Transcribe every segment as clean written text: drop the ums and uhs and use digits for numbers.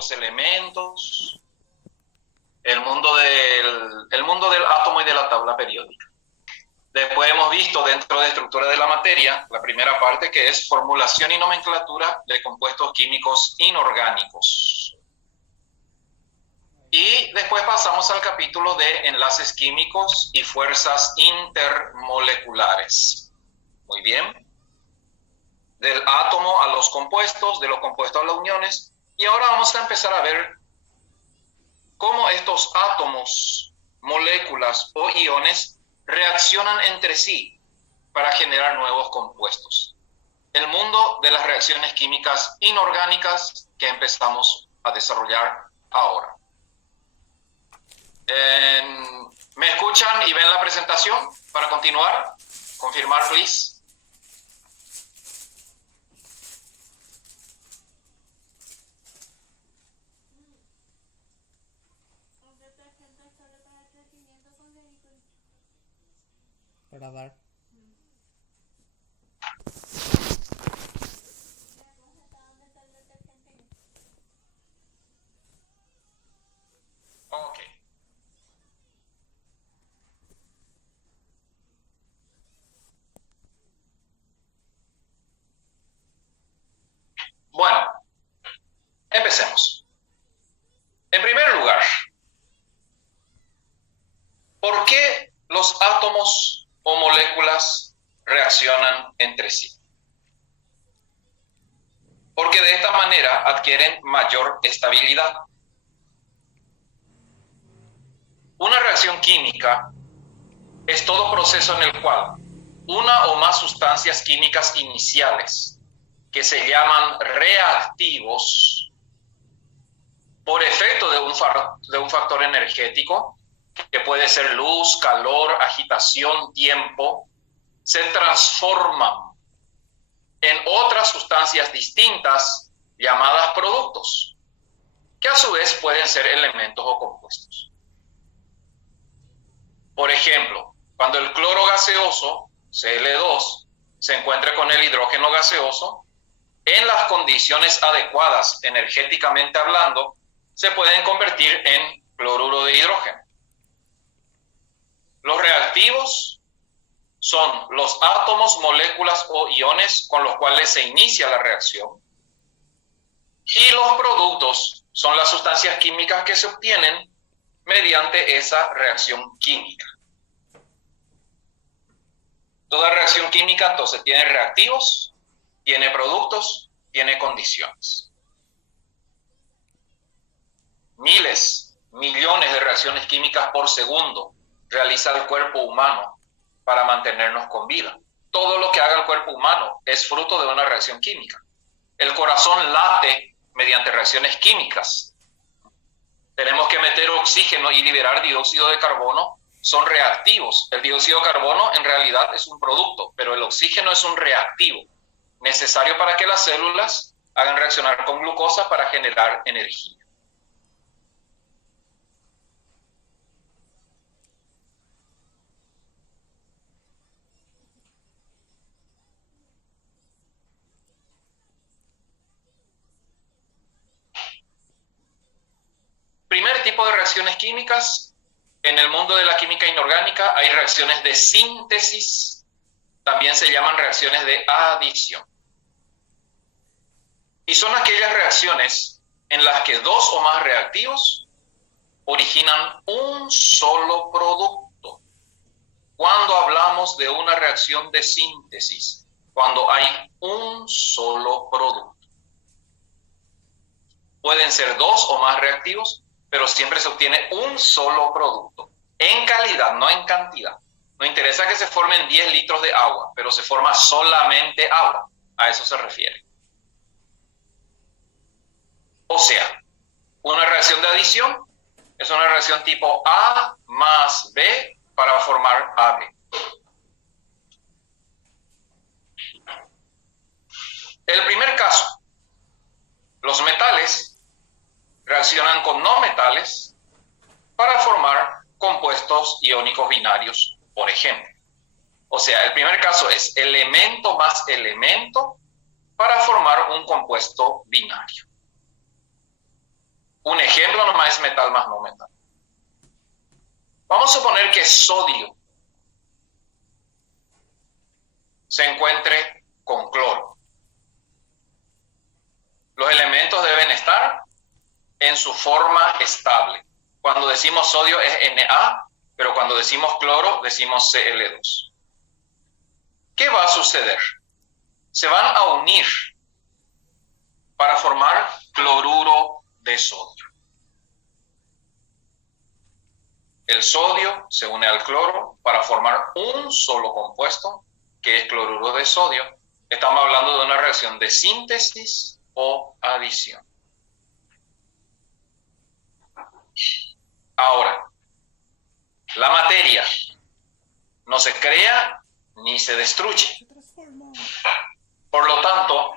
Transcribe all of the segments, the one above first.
los elementos, el mundo del átomo y de la tabla periódica. Después hemos visto dentro de estructura de la materia, la primera parte que es formulación y nomenclatura de compuestos químicos inorgánicos. Y después pasamos al capítulo de enlaces químicos y fuerzas intermoleculares. Muy bien. Del átomo a los compuestos, de los compuestos a las uniones. Y ahora vamos a empezar a ver cómo estos átomos, moléculas o iones reaccionan entre sí para generar nuevos compuestos. El mundo de las reacciones químicas inorgánicas que empezamos a desarrollar ahora. ¿Me escuchan y ven la presentación? Para continuar, confirmar, please. Grabar. Ok. Bueno, empecemos. En primer lugar, ¿por qué los átomos o moléculas reaccionan entre sí? Porque de esta manera adquieren mayor estabilidad. Una reacción química es todo proceso en el cual una o más sustancias químicas iniciales, que se llaman reactivos, por efecto de un factor energético, que puede ser luz, calor, agitación, tiempo, se transforman en otras sustancias distintas llamadas productos, que a su vez pueden ser elementos o compuestos. Por ejemplo, cuando el cloro gaseoso, Cl2, se encuentra con el hidrógeno gaseoso, en las condiciones adecuadas, energéticamente hablando, se pueden convertir en cloruro de hidrógeno. Los reactivos son los átomos, moléculas o iones con los cuales se inicia la reacción. Y los productos son las sustancias químicas que se obtienen mediante esa reacción química. Toda reacción química entonces tiene reactivos, tiene productos, tiene condiciones. Miles, millones de reacciones químicas por segundo realiza el cuerpo humano para mantenernos con vida. Todo lo que haga el cuerpo humano es fruto de una reacción química. El corazón late mediante reacciones químicas. Tenemos que meter oxígeno y liberar dióxido de carbono. Son reactivos. El dióxido de carbono en realidad es un producto, pero el oxígeno es un reactivo necesario para que las células hagan reaccionar con glucosa para generar energía. Primer tipo de reacciones químicas. En el mundo de la química inorgánica hay reacciones de síntesis, también se llaman reacciones de adición. Y son aquellas reacciones en las que dos o más reactivos originan un solo producto. Cuando hablamos de una reacción de síntesis, cuando hay un solo producto. Pueden ser dos o más reactivos, pero siempre se obtiene un solo producto, en calidad, no en cantidad. No interesa que se formen 10 litros de agua, pero se forma solamente agua, a eso se refiere. O sea, una reacción de adición es una reacción tipo A más B para formar AB. El primer caso, los metales reaccionan con no metales para formar compuestos iónicos binarios, por ejemplo. O sea, el primer caso es elemento más elemento para formar un compuesto binario. forma es metal más no metal. Vamos a suponer que sodio se encuentre con cloro. Los elementos deben estar en su forma estable. Cuando decimos sodio es Na, pero cuando decimos cloro decimos Cl2. ¿Qué va a suceder? Se van a unir para formar cloruro de sodio. El sodio se une al cloro para formar un solo compuesto, que es cloruro de sodio. Estamos hablando de una reacción de síntesis o adición. Ahora, la materia no se crea ni se destruye. Por lo tanto,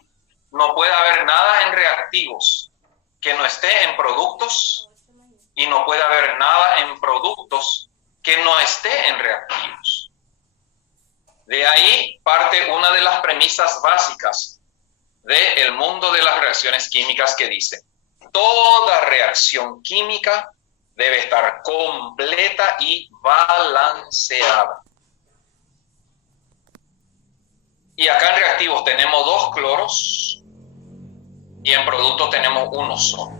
no puede haber nada en reactivos que no esté en productos y no puede haber nada en productos que no esté en reactivos. De ahí parte una de las premisas básicas del mundo de las reacciones químicas que dice: toda reacción química debe estar completa y balanceada. Y acá en reactivos tenemos 2 cloros y en productos tenemos 1 solo.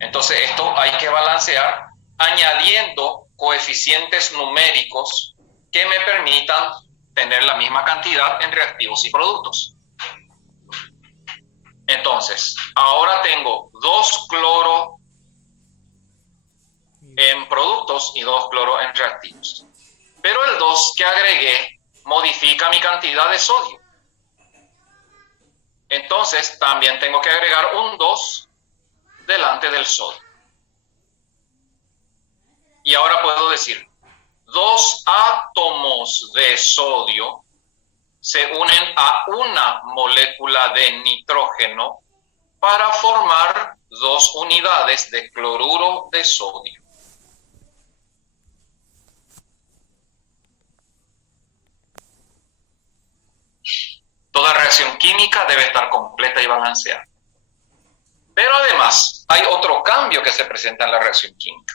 Entonces esto hay que balancear añadiendo coeficientes numéricos que me permitan tener la misma cantidad en reactivos y productos. Entonces, ahora tengo 2 cloro en productos y 2 cloro en reactivos. Pero el 2 que agregué modifica mi cantidad de sodio. Entonces, también tengo que agregar un 2 delante del sodio. Y ahora puedo decir, 2 átomos de sodio se unen a una molécula de nitrógeno para formar 2 unidades de cloruro de sodio. Toda reacción química debe estar completa y balanceada. Pero además, hay otro cambio que se presenta en la reacción química.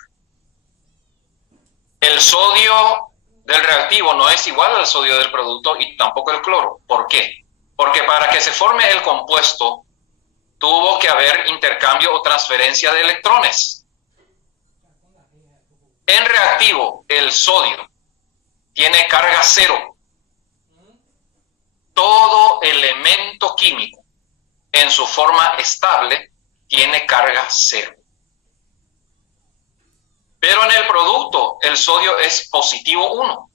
El sodio del reactivo no es igual al sodio del producto y tampoco el cloro. ¿Por qué? Porque para que se forme el compuesto, tuvo que haber intercambio o transferencia de electrones. En reactivo, el sodio tiene carga cero. Todo elemento químico en su forma estable tiene carga cero. Pero en el producto el sodio es positivo 1.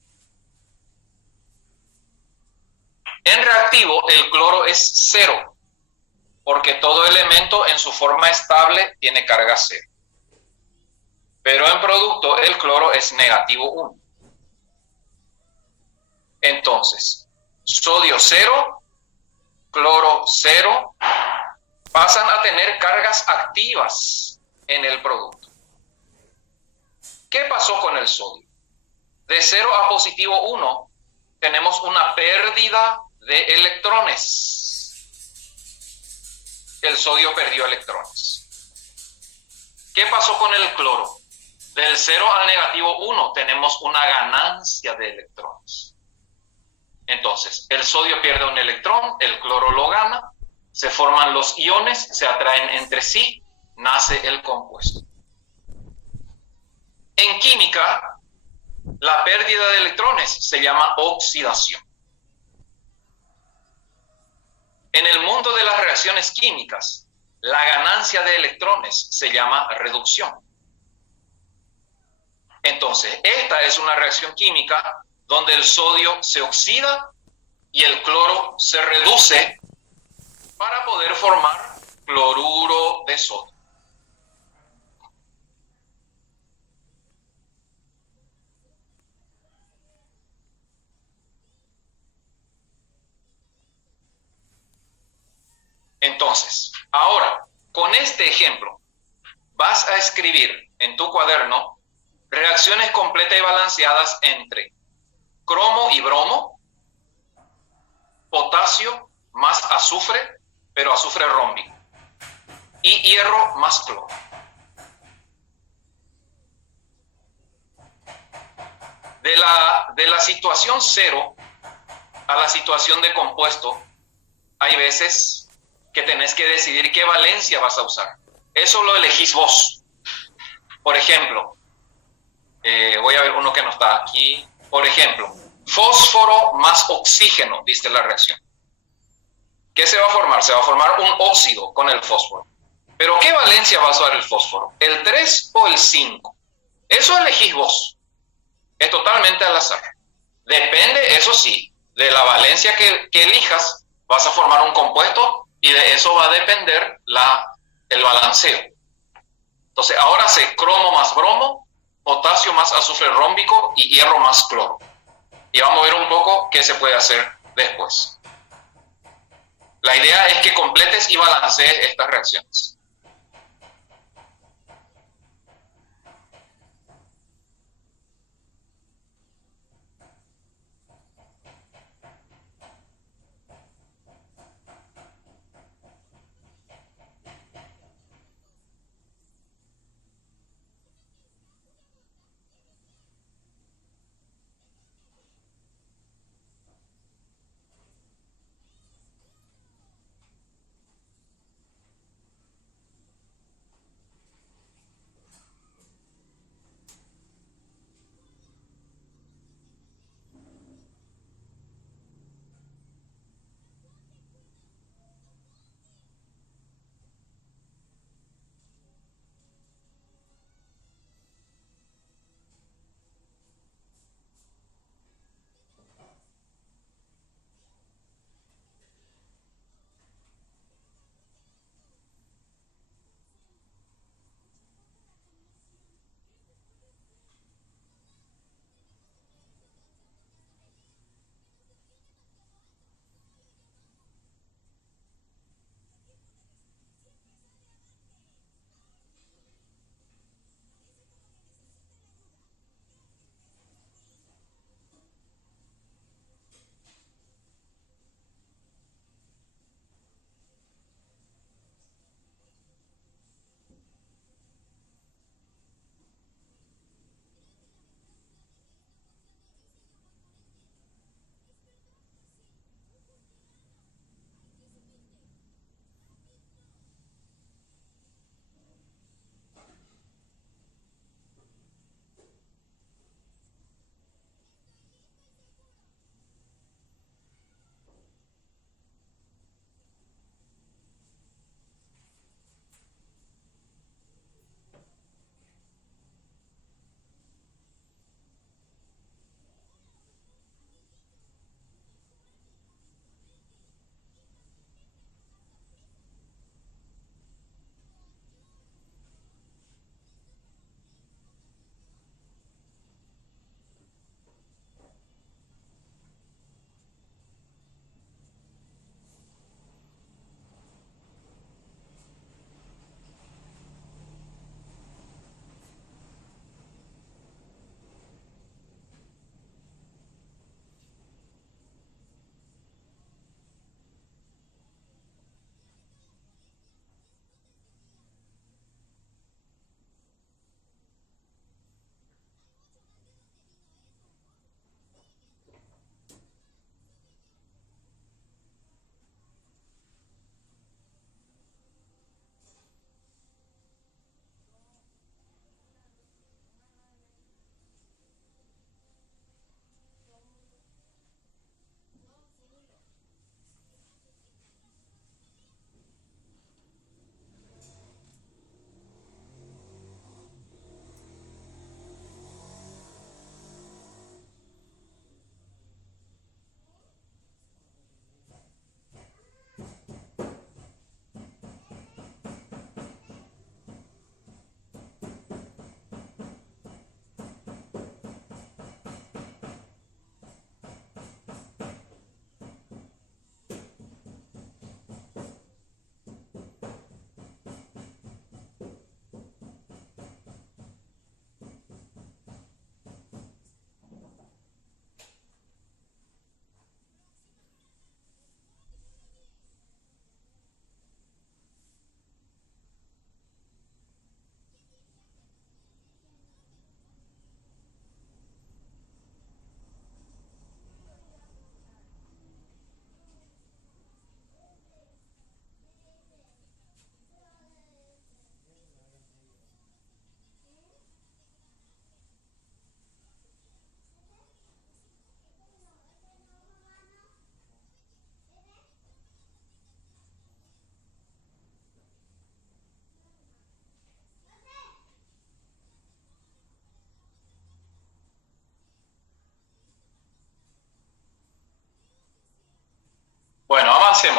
En reactivo el cloro es 0, porque todo elemento en su forma estable tiene carga 0. Pero en producto el cloro es negativo 1. Entonces, sodio 0, cloro 0, pasan a tener cargas activas en el producto. ¿Qué pasó con el sodio? De 0 a positivo 1 tenemos una pérdida de electrones. El sodio perdió electrones. ¿Qué pasó con el cloro? Del 0 al negativo 1 tenemos una ganancia de electrones. Entonces, el sodio pierde un electrón, el cloro lo gana, se forman los iones, se atraen entre sí, nace el compuesto. En química, la pérdida de electrones se llama oxidación. En el mundo de las reacciones químicas, la ganancia de electrones se llama reducción. Entonces, esta es una reacción química donde el sodio se oxida y el cloro se reduce para poder formar cloruro de sodio. Entonces, ahora, con este ejemplo, vas a escribir en tu cuaderno reacciones completas y balanceadas entre cromo y bromo, potasio más azufre, pero azufre rómbico, y hierro más cloro. De la situación cero a la situación de compuesto, hay veces que tenés que decidir qué valencia vas a usar. Eso lo elegís vos. Por ejemplo, voy a ver uno que no está aquí. Por ejemplo, fósforo más oxígeno, dice la reacción. ¿Qué se va a formar? Se va a formar un óxido con el fósforo. ¿Pero qué valencia va a usar el fósforo? ¿El 3 o el 5? Eso elegís vos. Es totalmente al azar. Depende, eso sí, de la valencia que elijas, vas a formar un compuesto y de eso va a depender el balanceo. Entonces, ahora sé cromo más bromo, potasio más azufre rómbico y hierro más cloro. Y vamos a ver un poco qué se puede hacer después. La idea es que completes y balancees estas reacciones.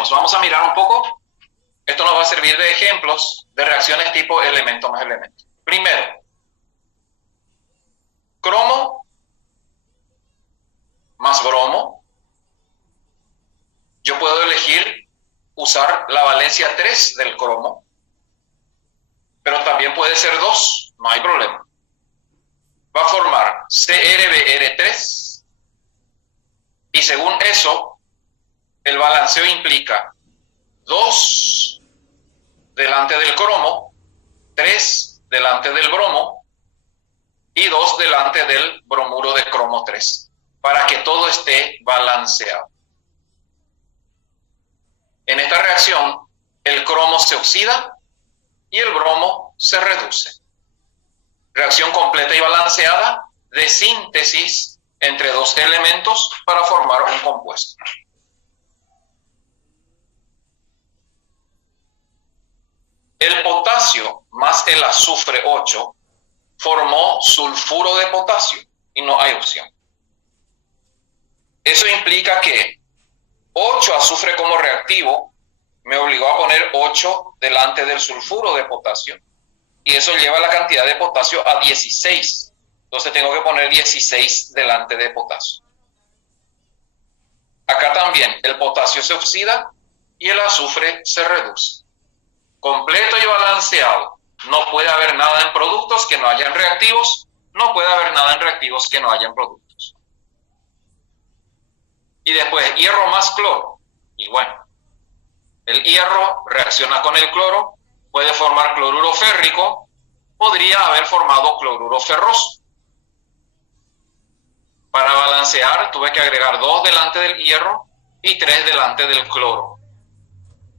ejemplos. Vamos a mirar un poco. Esto nos va a servir de ejemplos de reacciones tipo elemento más elemento. Primero, cromo más bromo. Yo puedo elegir usar la valencia 3 del cromo, pero también puede ser 2, no hay problema. Va a formar CrBr3 y según eso, el balanceo implica 2 delante del cromo, 3 delante del bromo y 2 delante del bromuro de cromo 3, para que todo esté balanceado. En esta reacción, el cromo se oxida y el bromo se reduce. Reacción completa y balanceada de síntesis entre dos elementos para formar un compuesto. El potasio más el azufre 8 formó sulfuro de potasio y no hay opción. Eso implica que 8 azufre como reactivo me obligó a poner 8 delante del sulfuro de potasio y eso lleva la cantidad de potasio a 16. Entonces tengo que poner 16 delante de potasio. Acá también el potasio se oxida y el azufre se reduce. Completo y balanceado. No puede haber nada en productos que no hayan reactivos, no puede haber nada en reactivos que no hayan productos. Y después hierro más cloro. Y bueno, el hierro reacciona con el cloro, puede formar cloruro férrico, podría haber formado cloruro ferroso. Para balancear tuve que agregar 2 delante del hierro y 3 delante del cloro.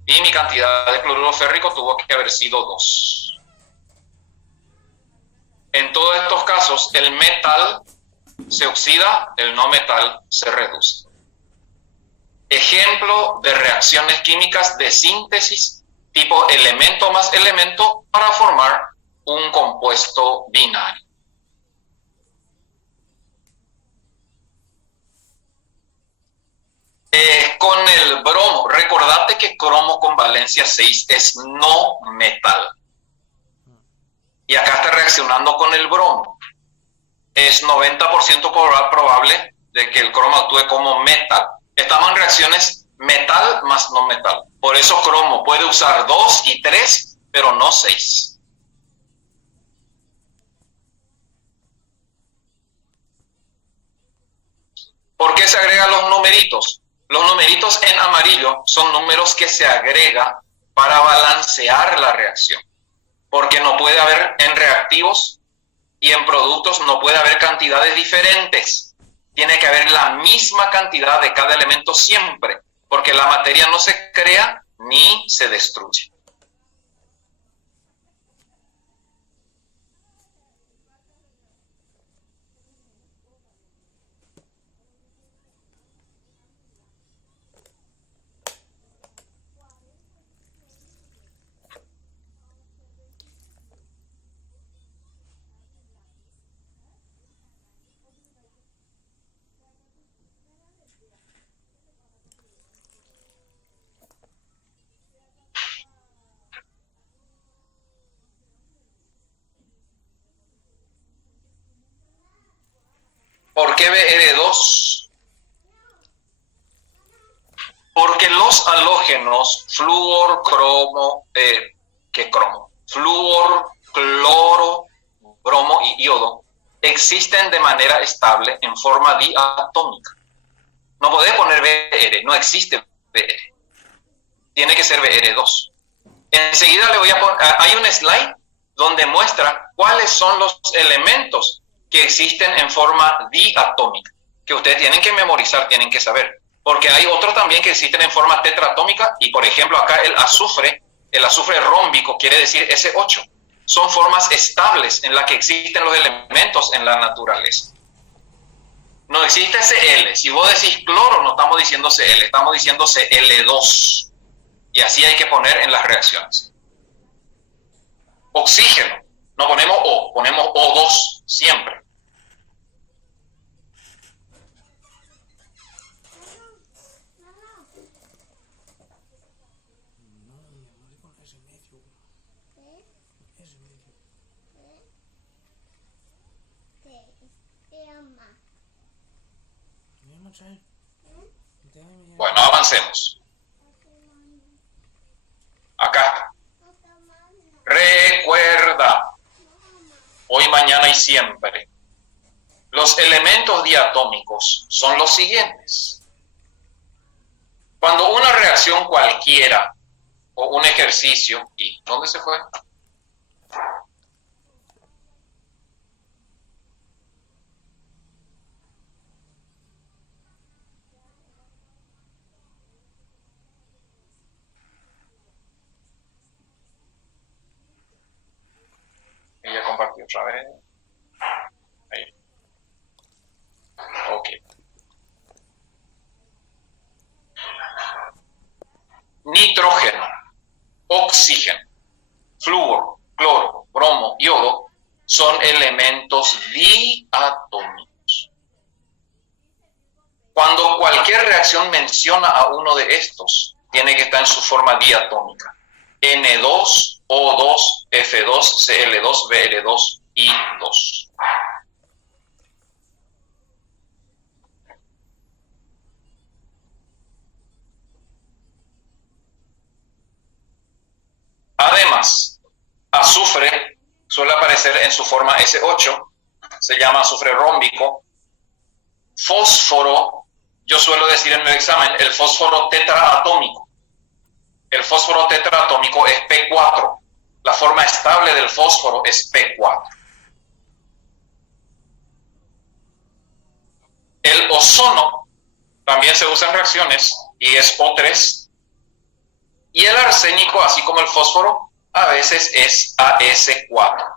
Y mi cantidad de cloruro férrico tuvo que haber sido 2. En todos estos casos, el metal se oxida, el no metal se reduce. Ejemplo de reacciones químicas de síntesis tipo elemento más elemento para formar un compuesto binario. Con el bromo, recordate que cromo con valencia 6 es no metal. Y acá está reaccionando con el bromo. Es 90% probable de que el cromo actúe como metal. Estamos en reacciones metal más no metal. Por eso cromo puede usar 2 y 3, pero no 6. ¿Por qué se agregan los numeritos? Los numeritos en amarillo son números que se agrega para balancear la reacción. Porque no puede haber en reactivos y en productos no puede haber cantidades diferentes. Tiene que haber la misma cantidad de cada elemento siempre, porque la materia no se crea ni se destruye. ¿Por qué Br2? Porque los halógenos flúor, flúor, cloro, bromo y iodo existen de manera estable en forma diatómica. No podés poner Br, no existe Br. Tiene que ser Br2. Enseguida le voy a poner, hay un slide donde muestra cuáles son los elementos que existen en forma diatómica, que ustedes tienen que memorizar, tienen que saber, porque hay otros también que existen en forma tetratómica, y por ejemplo acá el azufre rómbico quiere decir S8, son formas estables en las que existen los elementos en la naturaleza. No existe Cl, si vos decís cloro no estamos diciendo Cl, estamos diciendo Cl2, y así hay que poner en las reacciones. Oxígeno, no ponemos O, ponemos O2 siempre. Bueno, avancemos. Acá. Recuerda, hoy, mañana y siempre, los elementos diatómicos son los siguientes. Cuando una reacción cualquiera o un ejercicio, ¿y dónde se fue? Ella compartió otra vez. Ahí. Ok. Nitrógeno, oxígeno, flúor, cloro, bromo, yodo son elementos diatómicos. Cuando cualquier reacción menciona a uno de estos, tiene que estar en su forma diatómica. N2, O2, F2, Cl2, Bl2 y 2. Además, azufre suele aparecer en su forma S8, se llama azufre rómbico. Fósforo, yo suelo decir en el examen, el fósforo tetraatómico. El fósforo tetraatómico es P4. La forma estable del fósforo es P4. El ozono también se usa en reacciones y es O3. Y el arsénico, así como el fósforo, a veces es AS4.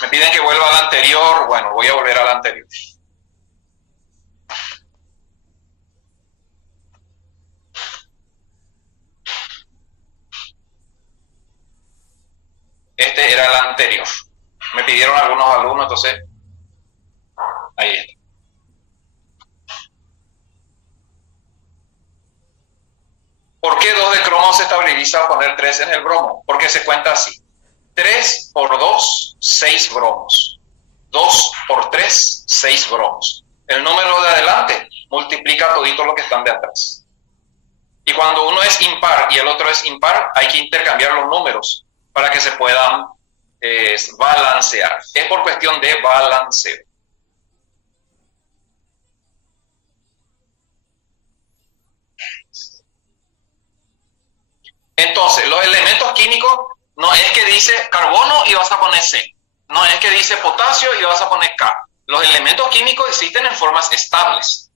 Me piden que vuelva al anterior. Bueno, voy a volver al anterior. Este era el anterior. Me pidieron algunos alumnos, entonces ahí está. ¿Por qué 2 de cromo se estabiliza al poner 3 en el bromo? Porque se cuenta así. 3 por 2, 6 bromos. 2 por 3, 6 bromos. El número de adelante multiplica todito lo que están de atrás. Y cuando uno es impar y el otro es impar, hay que intercambiar los números para que se puedan balancear. Es por cuestión de balanceo. Entonces, los elementos químicos no es que dice carbono y vas a poner C. No es que dice potasio y vas a poner K. Los elementos químicos existen en formas estables.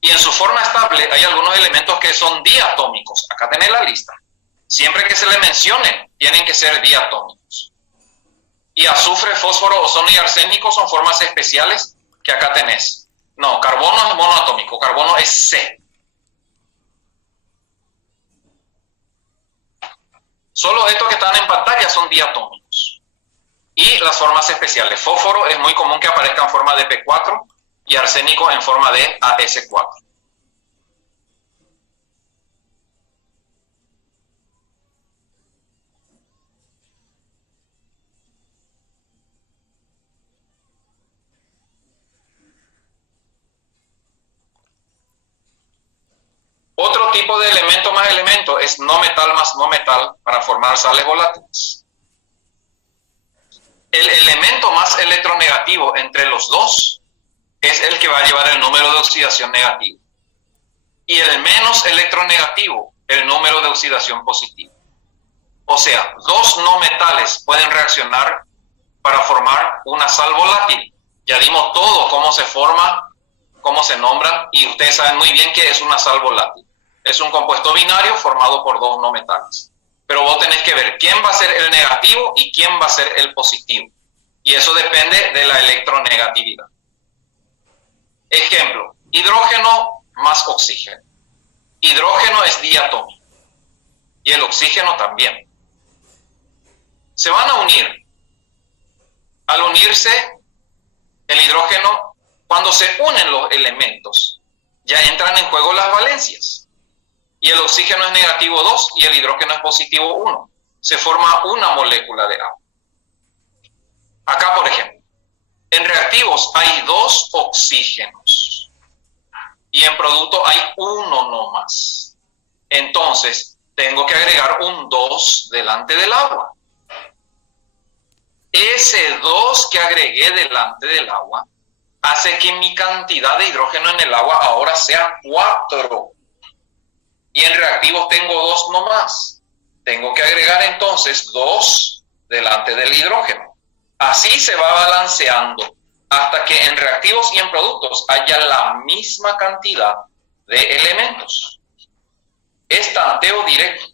Y en su forma estable hay algunos elementos que son diatómicos. Acá tenés la lista. Siempre que se le mencione, tienen que ser diatómicos. Y azufre, fósforo, ozono y arsénico son formas especiales que acá tenés. No, carbono es monoatómico, carbono es C. Solo estos que están en pantalla son diatómicos. Y las formas especiales. Fósforo es muy común que aparezca en forma de P4 y arsénico en forma de AS4. Otro tipo de elemento más elemento es no metal más no metal para formar sales volátiles. El elemento más electronegativo entre los dos es el que va a llevar el número de oxidación negativo. Y el menos electronegativo, el número de oxidación positivo. O sea, dos no metales pueden reaccionar para formar una sal volátil. Ya dimos todo, cómo se forma, cómo se nombran, y ustedes saben muy bien qué es una sal volátil. Es un compuesto binario formado por dos no metales. Pero vos tenés que ver quién va a ser el negativo y quién va a ser el positivo. Y eso depende de la electronegatividad. Ejemplo, hidrógeno más oxígeno. Hidrógeno es diatómico y el oxígeno también. Se van a unir. Al unirse el hidrógeno, cuando se unen los elementos, ya entran en juego las valencias. Y el oxígeno es negativo 2 y el hidrógeno es positivo 1. Se forma una molécula de agua. Acá, por ejemplo, en reactivos hay 2 oxígenos y en producto hay 1 nomás. Entonces, tengo que agregar un 2 delante del agua. Ese 2 que agregué delante del agua hace que mi cantidad de hidrógeno en el agua ahora sea 4. Y en reactivos tengo 2 nomás. Tengo que agregar entonces 2 delante del hidrógeno. Así se va balanceando hasta que en reactivos y en productos haya la misma cantidad de elementos. Es tanteo directo.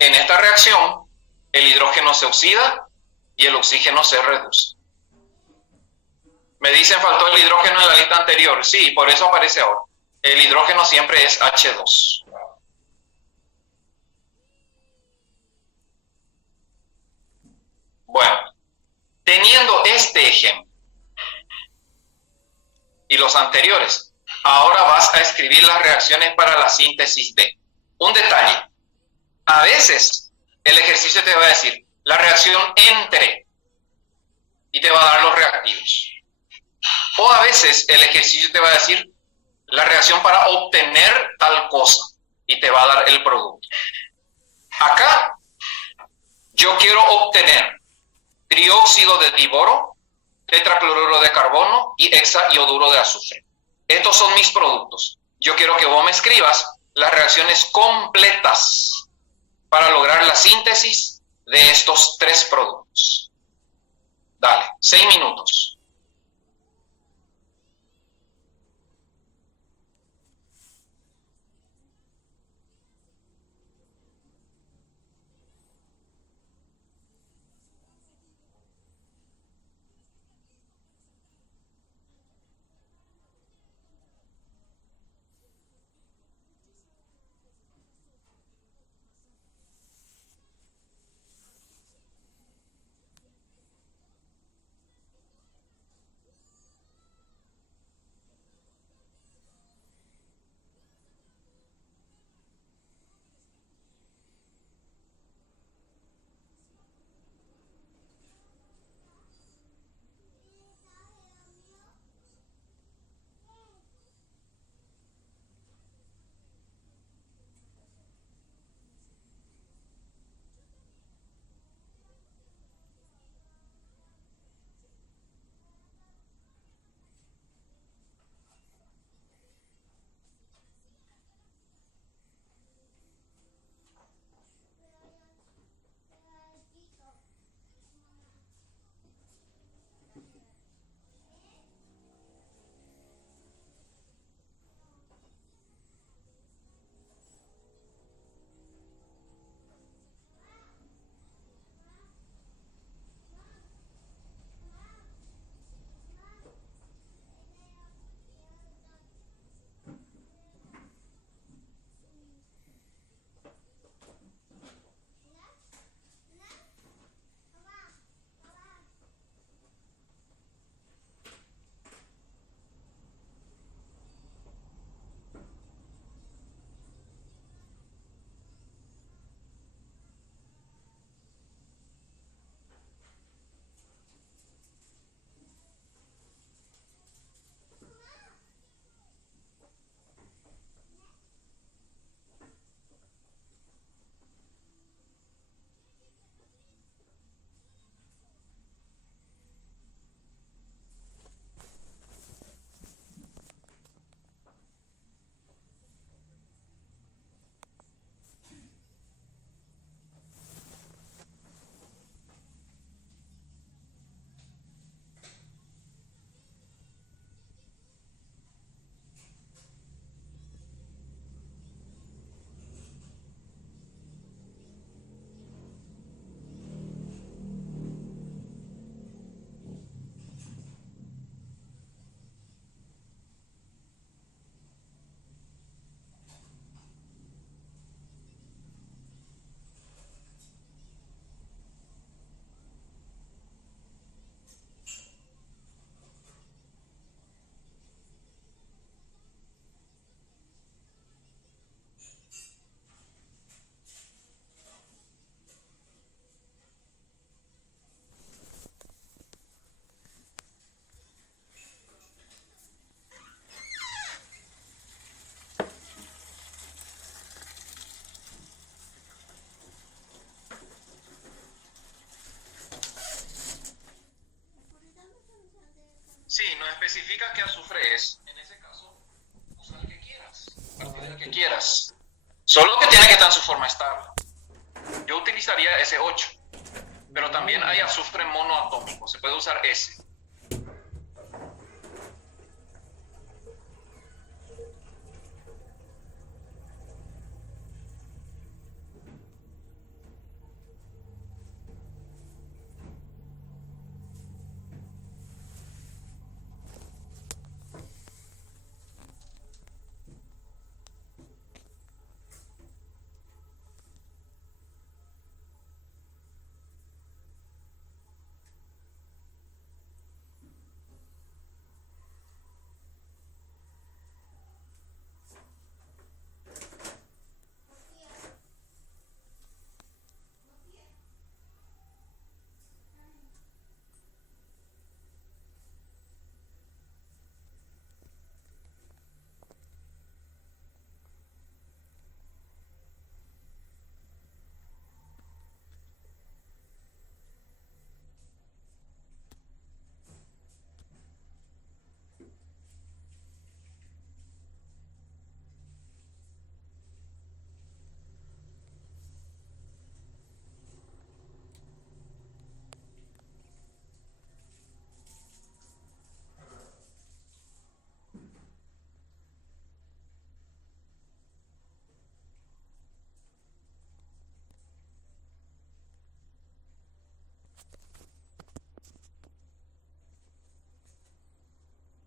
En esta reacción, el hidrógeno se oxida y el oxígeno se reduce. Me dicen faltó el hidrógeno en la lista anterior. Sí, por eso aparece ahora. El hidrógeno siempre es H2. Bueno, teniendo este ejemplo y los anteriores, ahora vas a escribir las reacciones para la síntesis de. Un detalle. A veces el ejercicio te va a decir la reacción entre y te va a dar los reactivos. O a veces el ejercicio te va a decir la reacción para obtener tal cosa y te va a dar el producto. Acá yo quiero obtener trióxido de diboro, tetracloruro de carbono y hexaioduro de azufre. Estos son mis productos. Yo quiero que vos me escribas las reacciones completas para lograr la síntesis de estos 3 productos. Dale, 6 minutos. especifica qué azufre es. En ese caso, usa el que quieras. El que quieras. Solo que tiene que estar en su forma estable. Yo utilizaría S8. Pero también hay azufre monoatómico. Se puede usar S.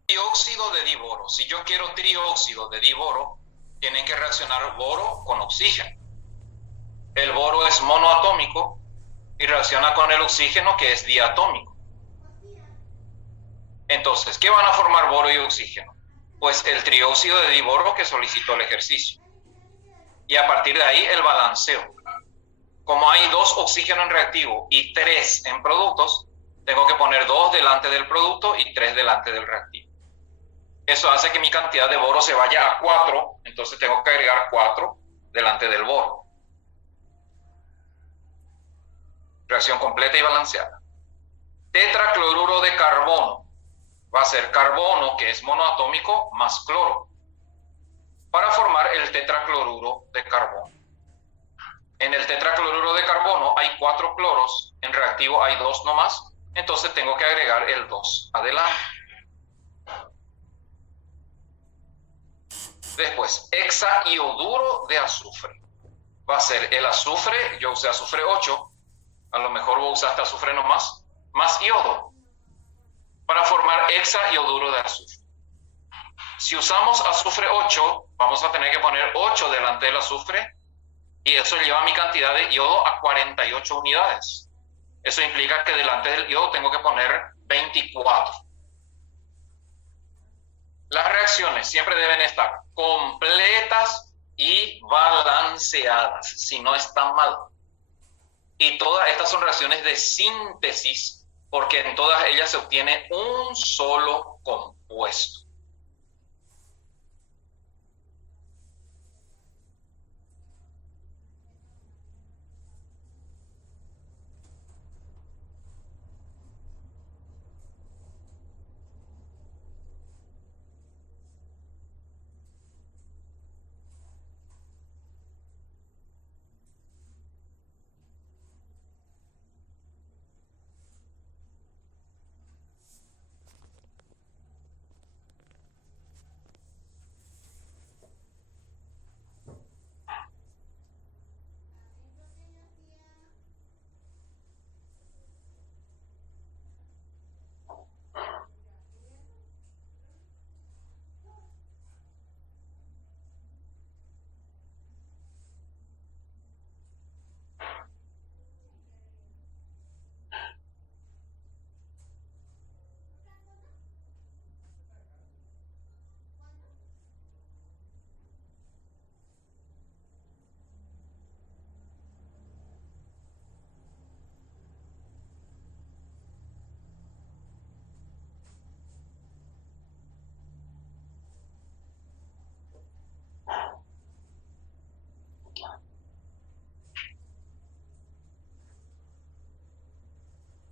Dióxido de diboro. Si yo quiero trióxido de diboro, tienen que reaccionar boro con oxígeno. El boro es monoatómico y reacciona con el oxígeno, que es diatómico. Entonces, ¿qué van a formar boro y oxígeno? Pues el trióxido de diboro que solicitó el ejercicio. Y a partir de ahí el balanceo. Como hay 2 oxígenos en reactivo y 3 en productos, tengo que poner 2 delante del producto y 3 delante del reactivo. Eso hace que mi cantidad de boro se vaya a 4, entonces tengo que agregar 4 delante del boro. Reacción completa y balanceada. Tetracloruro de carbono. Va a ser carbono, que es monoatómico, más cloro, para formar el tetracloruro de carbono. En el tetracloruro de carbono hay 4 cloros, en reactivo hay 2 nomás, entonces tengo que agregar el 2 adelante. Después, hexaioduro de azufre. Va a ser el azufre, yo usé azufre 8, a lo mejor vos usaste azufre nomás, más iodo, para formar hexaioduro de azufre. Si usamos azufre 8, vamos a tener que poner 8 delante del azufre, y eso lleva mi cantidad de iodo a 48 unidades. Eso implica que delante del iodo tengo que poner 24. Las reacciones siempre deben estar completas y balanceadas, si no están mal. Y todas estas son reacciones de síntesis, porque en todas ellas se obtiene un solo compuesto.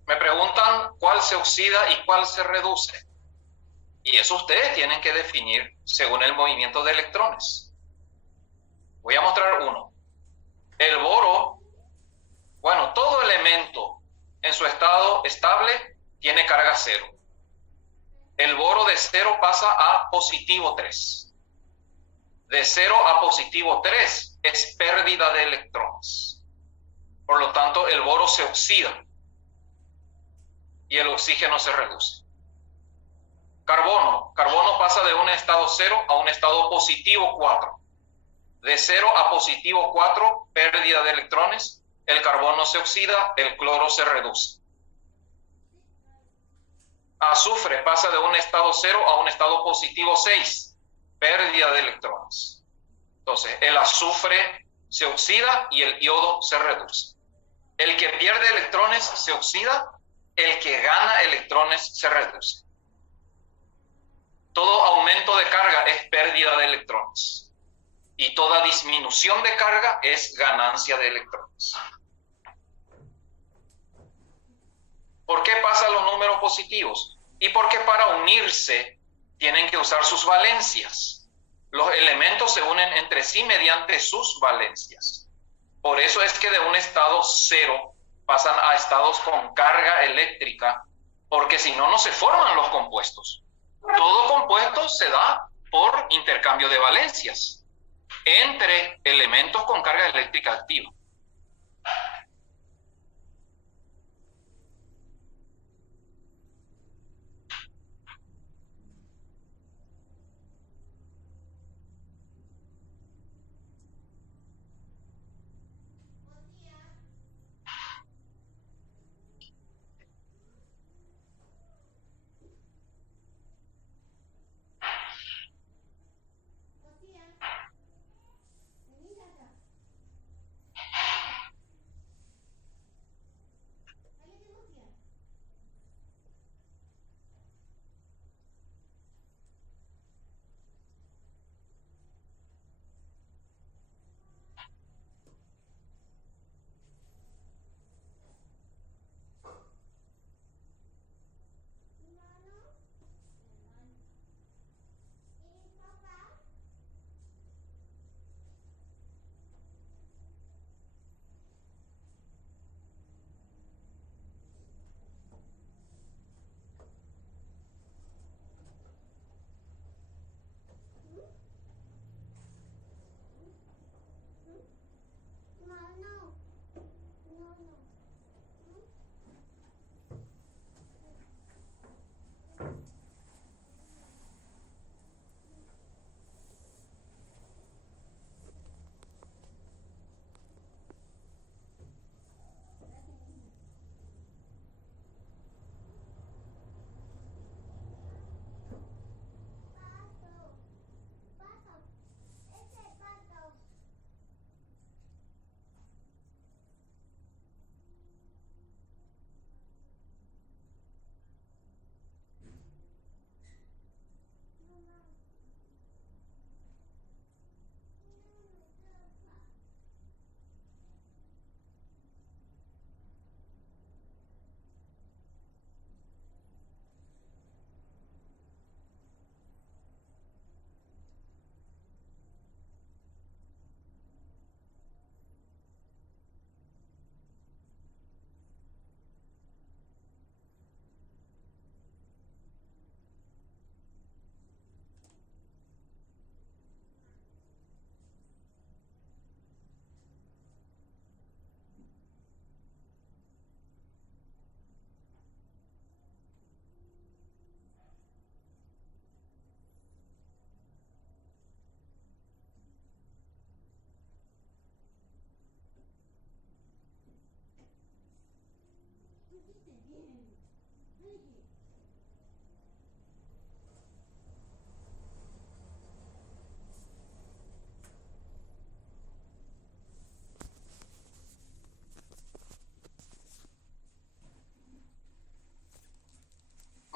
Me preguntan cuál se oxida y cuál se reduce. Y eso ustedes tienen que definir según el movimiento de electrones. Voy a mostrar uno. El boro, bueno, todo elemento en su estado estable tiene carga cero. El boro de 0 pasa a positivo 3. De 0 a positivo 3 es pérdida de electrones. Por lo tanto, el boro se oxida y el oxígeno se reduce. Carbono pasa de un estado 0 a un estado positivo 4. De 0 a positivo 4, pérdida de electrones, el carbono se oxida, el cloro se reduce. Azufre pasa de un estado 0 a un estado positivo 6, pérdida de electrones. Entonces, el azufre se oxida y el iodo se reduce. El que pierde electrones se oxida, el que gana electrones se reduce. Todo aumento de carga es pérdida de electrones. Y toda disminución de carga es ganancia de electrones. ¿Por qué pasan los números positivos? Y porque para unirse tienen que usar sus valencias. Los elementos se unen entre sí mediante sus valencias. Por eso es que de un estado 0 pasan a estados con carga eléctrica, porque si no, no se forman los compuestos. Todo compuesto se da por intercambio de valencias entre elementos con carga eléctrica activa.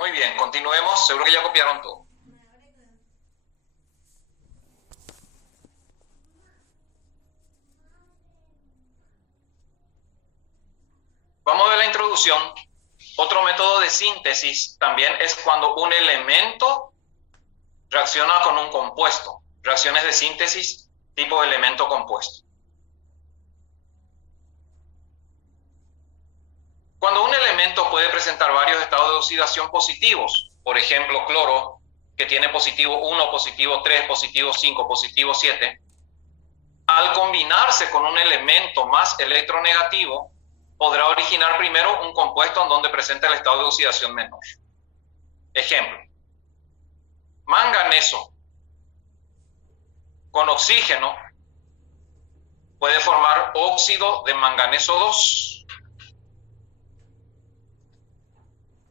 Muy bien, continuemos. Seguro que ya copiaron todo. Vamos a ver la introducción. Otro método de síntesis también es cuando un elemento reacciona con un compuesto. Reacciones de síntesis tipo elemento compuesto. Cuando un elemento puede presentar varios estados de oxidación positivos, por ejemplo, cloro, que tiene positivo 1, positivo 3, positivo 5, positivo 7, al combinarse con un elemento más electronegativo, podrá originar primero un compuesto en donde presenta el estado de oxidación menor. Ejemplo, manganeso con oxígeno puede formar óxido de manganeso 2.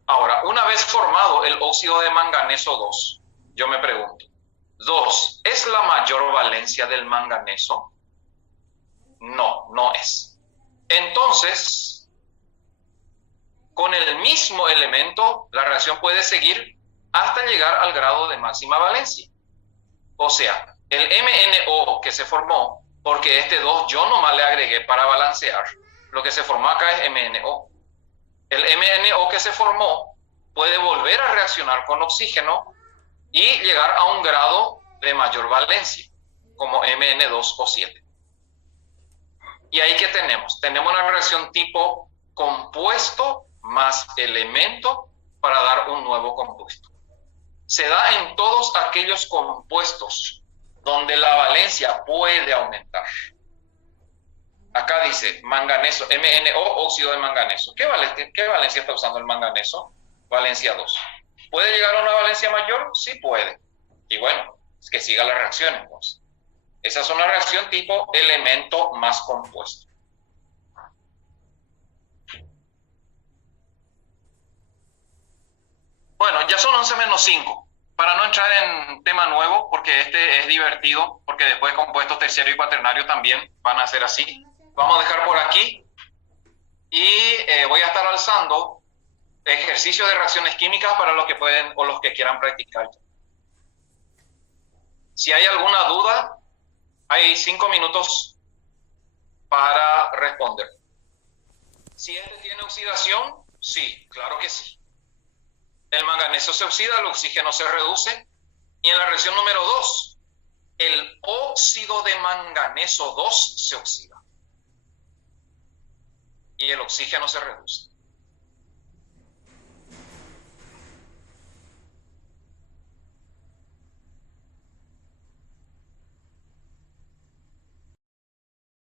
Ahora, una vez formado el óxido de manganeso 2, yo me pregunto, 2, ¿es la mayor valencia del manganeso? No, no es. Entonces, con el mismo elemento, la reacción puede seguir hasta llegar al grado de máxima valencia. O sea, el MnO que se formó, porque este 2 yo nomás le agregué para balancear, lo que se formó acá es MnO. El MnO que se formó puede volver a reaccionar con oxígeno y llegar a un grado de mayor valencia, como Mn2 o 7. Y ahí ¿qué tenemos? Tenemos una reacción tipo compuesto más elemento para dar un nuevo compuesto. Se da en todos aquellos compuestos donde la valencia puede aumentar. Acá dice manganeso, MnO, óxido de manganeso. ¿Qué valencia está usando el manganeso? Valencia 2. ¿Puede llegar a una valencia mayor? Sí puede. Y bueno, es que siga la reacción entonces. Esa es una reacción tipo elemento más compuesto. Bueno, ya son 11 menos 5. Para no entrar en tema nuevo, porque este es divertido, porque después compuestos terciario y cuaternario también van a ser así. Vamos a dejar por aquí y voy a estar alzando ejercicios de reacciones químicas para los que pueden o los que quieran practicar. Si hay alguna duda, hay 5 minutos para responder. Si este tiene oxidación, sí, claro que sí. El manganeso se oxida, el oxígeno se reduce. Y en la reacción número 2, el óxido de manganeso 2 se oxida. Y el oxígeno se reduce.